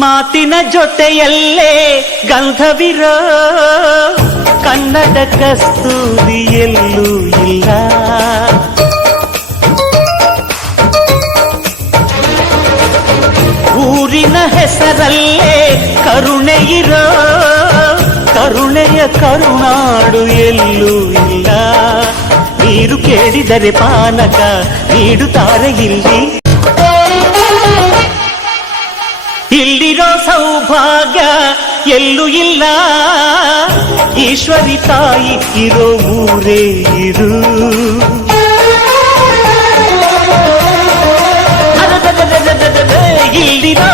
ಮಾತಿನ ಜೊತೆಯಲ್ಲೇ ಗಂಧವಿರೋ ಕನ್ನಡ ಕಸ್ತೂರಿಯಲ್ಲೂ ಇಲ್ಲ. ಊರಿನ ಹೆಸರಲ್ಲೇ ಕರುಣೆ ಇರೋ ಕರುಣೆಯ ಕರುನಾಡು ಎಲ್ಲೂ ಇಲ್ಲ. ನೀರು ಕೇಳಿದರೆ ಪಾನಕ ನೀಡುತ್ತಾರೆ ಇಲ್ಲಿ. ಸೌಭಾಗ್ಯ ಎಲ್ಲೂ ಇಲ್ಲ ಈಶ್ವರಿ ತಾಯಿ ಇರೋ ಊರೇ ಇರು ಅರರರರರರರ, ಇಲ್ಲಿರೋ